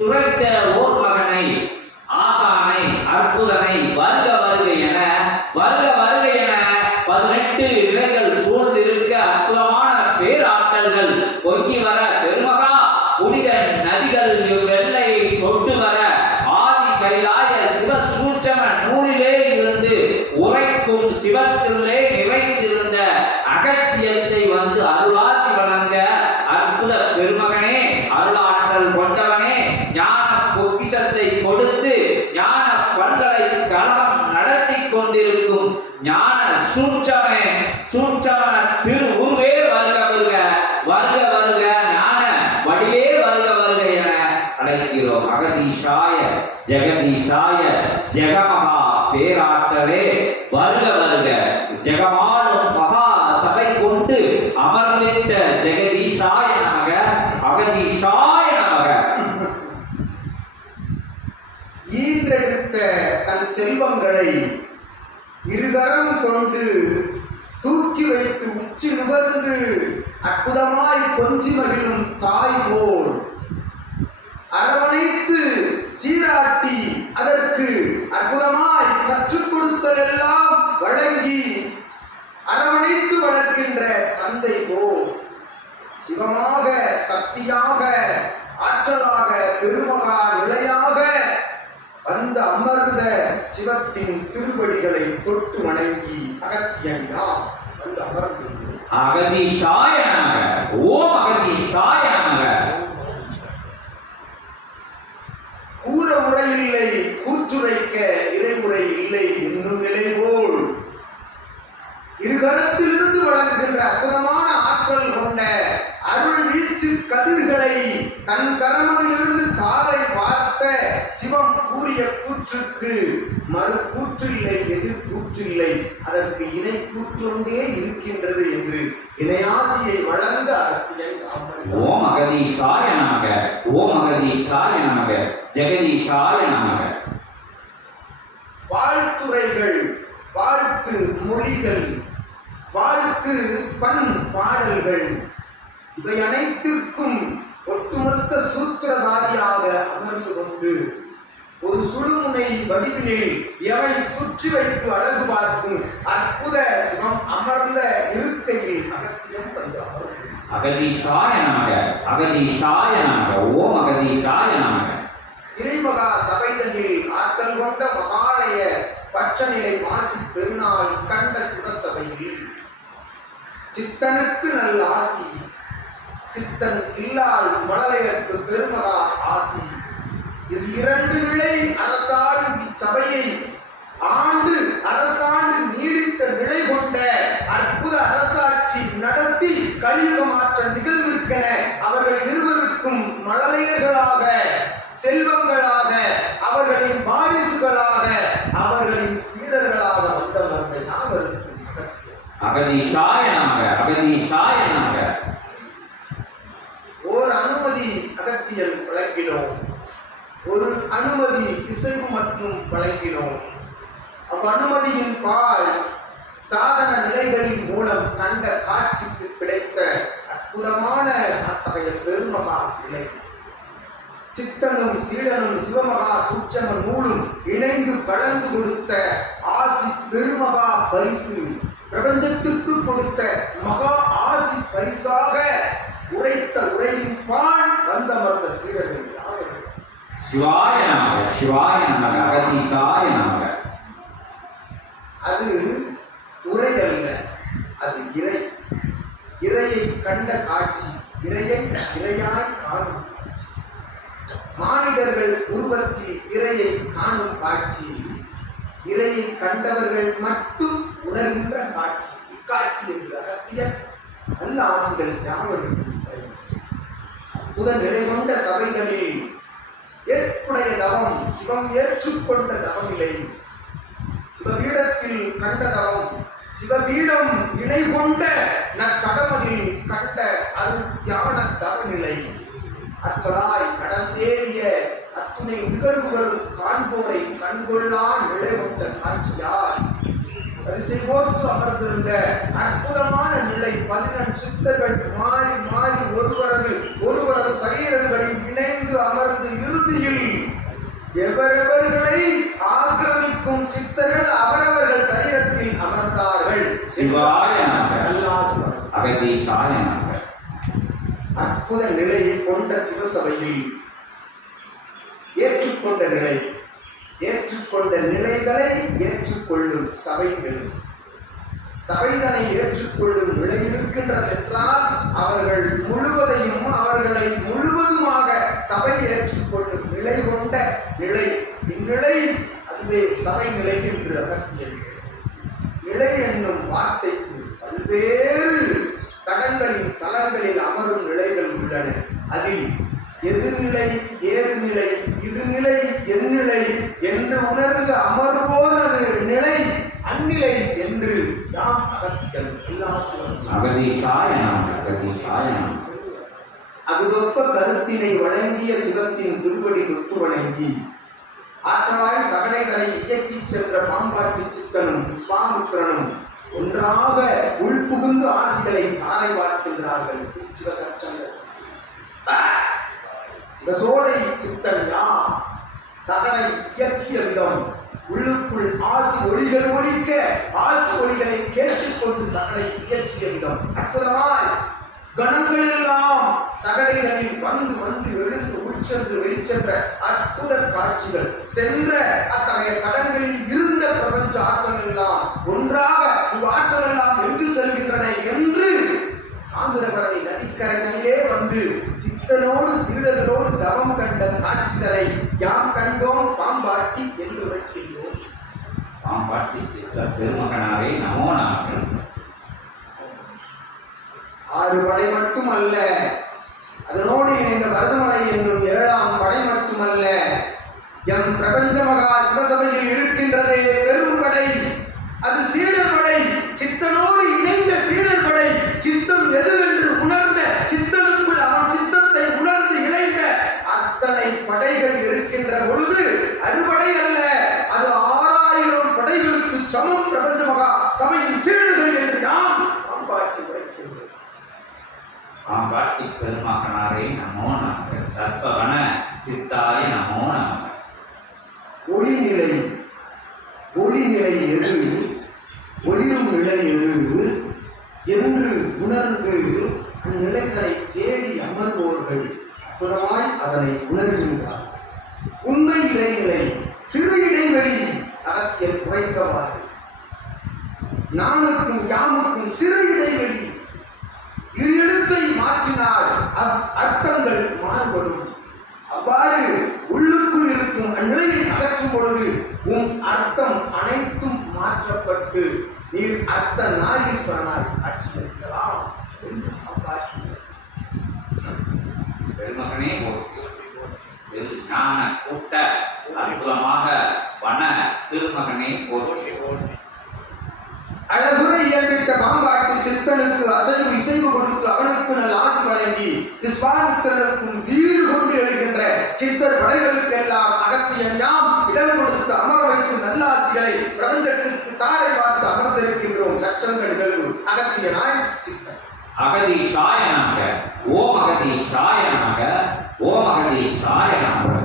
துரைத்த ஓர் மகனை ஆசானை அற்புதனை வருக வருக என வருக வருக என பதினெட்டு நிலைகள் சூழ்ந்திருக்க அற்புதமான பேராற்றல்கள் பொங்கி வர பெருமகா புனித நதிகள் வெள்ளை கொண்டு வர ஆதி கைலாய சிவ சூட்சம நூலிலே இருந்து உரைக்கும் சிவத்திலே நிறைந்திருந்த அகத்தியத்தை வந்து அருளாசி வழங்க அற்புத பெருமகனே அருளாற்றல் கொண்டவனே. ஞான பொக்கிஷத்தை கொடுத்து ஞான பல்கலை கழகம் நடத்தி கொண்டிருக்கும் ஞான சூட்சமே சூட்சம திரு உருவே வருக வருக வருக வருக ஞான வடிவே வருக வருக என அழைக்கிறோம். அகதீஷாய ஜெகதீஷாய ஜெகமகா பேராற்றலே வருக வருக. ஜெகமா மகா சபை கொண்டு அமர்ந்திட்ட ஜெகதீஷாய நமக அகதீஷாய நமக ஈன்றெடுத்த தன் செல்வங்களை இருகரம் கொண்டு தூக்கி வைத்து உச்சி நுகர்ந்து அற்புதமாய் கொஞ்சி மகிழும் தாய் போல். அரவணைத்து சீராட்டி அதற்கு அற்புதமாய் கற்றுக் கொடுத்ததெல்லாம் வழங்கி அரவணைத்து வளர்க்கின்ற தந்தை போல். சிவமாக சக்தியாக ஆற்றலாக பெருமகா நிலையாக வந்து அமர்ந்த சிவத்தின் திருவடிகளை தொட்டு வணங்கி அகத்தியன் நாம் வந்து அமர்ந்து அகதீஷாய ஓம் கூற இல்லை கூற்றுரைக்க இறைமுறை இல்லை என்னும் நிலை போல். இருகரத்திலிருந்து வழங்குகின்ற அற்புதமான ஆற்றல் கொண்ட அருள் வீச்சு கதிர்களை தன் கரமதிலிருந்து தாரை வார்த்த சிவம் கூறிய கூற்றுக்கு மறு கூற்றில்லை எதிர் கூற்றில்லை அதற்கு இணை கூற்றொண்டே இருக்கின்றது என்று இணையாசியை வழங்க அகத்தியன் காமன் ஓம் அகதீஷாய நமக ஓம் அகதீஷாய நமக ஜெகதீஷாய நமக. வாழ்த்துரைகள் வாழ்த்து மொழிகள் வாழ்த்து பண் பாடல்கள். இவை அனைத்திற்கும் ஒட்டுமொத்த சூத்திரதாரியாக அமர்ந்து கொண்டு ஒரு சுழுமுனை வடிவினில் எவை சுற்றி வைத்து அட பார்க்கும் அற்புத சிவம் அமர்ந்த இருக்கையில் அகத்தியம் வந்து அமர்ந்து அகதீஷாய நமக. அகதீஷாய நமக. ஓம் அகதீஷாய நமக. சபை சபைதனில் ஆற்றல் கொண்ட மகாலய பட்சநிலை மாசி பெருநாள் கண்ட சிவசபையில் சித்தனுக்கு நல்ல ஆசி சித்தன் இல்லால் மலரையற்கு பெருமகா ஆசி. இவ்விரண்டு இரண்டு நிலை அரசாடும் இச்சபையை ஆண்டு அரசாண்டு நீடித்த நிலை கொண்ட அற்புத அரசாட்சி நடத்தி கலியுக மாற்ற நிகழ்விற்கென அவர்கள் இருவருக்கும் மழலையர்களாக செல்வங்களாக அவர்களின் வாரிசுகளாக அவர்களின் சீடர்களாக வந்தவர்கள் யாவருக்கும் அகத்தியம். அகதீஷாய நமக அகதீஷாய நமக. ஓர் அனுமதி அகத்தியல் வழங்கினோம். ஒரு அனுமதி இசைவு மற்றும் வழங்கினோம். அவ் அனுமதியின் பால் சாதன நிலைகளின் மூலம் கண்ட காட்சிக்கு கிடைத்த அற்புதமான அத்தகைய பெருமகா நிலை. சித்தனும் சீடனும் சிவமகா சூட்சம நூலும் இணைந்து கலந்து கொடுத்த ஆசி பெருமகா பரிசு பிரபஞ்சத்திற்கு கொடுத்த மகா ஆசி பரிசாக உரைத்த உரையின் பால் வந்தமர்ந்த சீடர்கள் யாவரும்? சிவாய நமக சிவாய நமக அது உரை அல்ல அது இறை. இறையை கண்ட காட்சி இறையை இறையாய் காணும் காட்சி. மானிடர்கள் உருவத்தில் இறையை காணும் காட்சி இறையை கண்டவர்கள் மட்டும் உணர்கின்ற காட்சி. இக்காட்சி என்று அகத்திய. நல்ல ஆசிகள் யாவருக்கும் புத நிலை கொண்ட சபைகளில் ஏற்புடைய தவம் சிவம் ஏற்றுக்கொண்ட தவமில்லை. சிவபீடத்தில் கண்ட சிவபீடம் இணை கொண்ட நற்கடமதில் கண்ட அது தியான தவநிலை. அற்றலாய் நடந்தேறிய அத்துணை நிகழ்வுகளும் காண்போரை கண்கொள்ளா நிலை கொண்ட காட்சியார் வரிசை கோர்த்து அமர்ந்திருந்த அற்புதமான நிலை பதினெண் சித்தர்கள் மாறி மாறி ஒருவரது ஒருவரது சரீரங்களில் இணைந்து அமர்ந்து இறுதியில் எவரெவர் சித்தர்கள் அவரவர்கள் சரீரத்தில் அமர்ந்தார்கள். சிவாய அகதீஷாய அற்புத நிலையை கொண்ட சிவசபையில் ஏற்றுக்கொண்ட நிலை ஏற்றுக்கொண்ட நிலைகளை ஏற்றுக்கொள்ளும் சபை நிலை சபைதனை ஏற்றுக்கொள்ளும் நிலை இருக்கின்றது என்றால் அவர்கள் முழுவதையும் அவர்களை முழுவதுமாக சபை ஏற்றுக்கொள்ளும் நிலை கொண்ட நிலை. இதுநிலை எந்நிலை என்று உணர்ந்து அமர்வோனது நிலை அந்நிலை என்று எல்லா சிவனும். அகதீஷாய நமக அகதீஷாய நமக அகுதொப்ப கருத்தினை வழங்கிய சிவத்தின் திருவடி தொட்டு வணங்கி ஆற்றலாய் சகடைகளை இயக்கிச் சென்ற பாம்பாட்டி சித்தனும் விஸ்வாமித்திரனும் ஒன்றாக உள்புகுந்து ஆசிகளை தாரை பார்க்கின்றார்கள் சிவசச்சங்கள் சிவசோலை சித்தன் யாம் சகனை இயக்கிய விதம் உள்ளுக்குள் ஆசி ஒளிகள் ஒழிக்க ஆசி ஒளிகளை கேட்டுக்கொண்டு சகனை இயக்கிய விதம். அற்புதமாய். கணங்கள் எல்லாம் சகடைகளில் வந்து வந்து எழுந்து உட்சென்று வெளிச்சென்ற அற்புத காட்சிகள். சென்ற அத்தகைய கடன்களில் இருந்து நமோ நமக ஆறு படை மட்டும் அல்ல இணைந்த பரதமலை என்னும் ஏழாம் படை மட்டுமல்ல எம் பிரபஞ்ச மகா சிவசபையில் இருக்கின்றதே பெரும் படை அது சீடர் படை சித்தனோடு இணைந்த சீடர் படை சித்தம் எதுவென்று உணர்ந்த சித்தனுக்குள் அவன் சித்தத்தை உணர்ந்து இணைந்த அத்தனை படைகள் இருக்கின்ற பொழுது அது படை அல்ல அது ஆறாயிரம் படைகளுக்கு சமம் பிரபஞ்ச மகா சபையின் சீடர்கள் என்று நாம் பாம்பாட்டி உரைக்கின்றோம் பாம்பாட்டி பெருமகனாரே நமோ நமக. சர்ப்பகண சித்தாய நமோ நமக. ஒளிநிலை ஒளிநிலை எது? ஒளிரும் நிலை எது? என்று உணர்ந்து அந்நிலைகளை தேடி அமர்வோர்கள் அற்புதமாய் அதனை உணர்கின்றார். உண்மை இடைநிலை சிறு இடைவெளி அகத்தியல் குறைக்கவாறு நானுக்கும் யாமுக்கும் சிறு இடைவெளி இரு எழுத்தை மாற்றினால் அர்த்தங்கள் மாறுபடும். அவ்வாறு உள்ளுக்குள் இருக்கும் அந்நிலையை அகற்றும் பொழுது உன் அர்த்தம் அனைத்தும் மாற்றப்பட்டு நீர் அர்த்த நாகீஸ்வரனாய் காட்சியளிக்கலாம் என்று அவ்வாறு பெருமகனே ஞான கூட்ட அற்புதமாக வன திருமகனே போற்றி அழகுரை இயம்பிட்ட பாம்பாட்டு மித்திரனுக்கு அசைவு இசைவு கொடுத்து அவனுக்கு நல்ல ஆசி வழங்கி விஸ்வாமித்திரனுக்கும் வீடு கொண்டு எழுகின்ற சித்தர் படைகளுக்கு எல்லாம் அகத்தியெல்லாம் இடம் கொடுத்து அமர வைத்து நல்ல ஆசிகளை பிரபஞ்சத்திற்கு தாரை பார்த்து அமர்ந்திருக்கின்றோம். சச்சங்க நிகழ்வு அகத்தியனாய் சித்தர் அகதி சாயனாக ஓம் அகதி சாயனாக ஓம் அகதி சாயனாக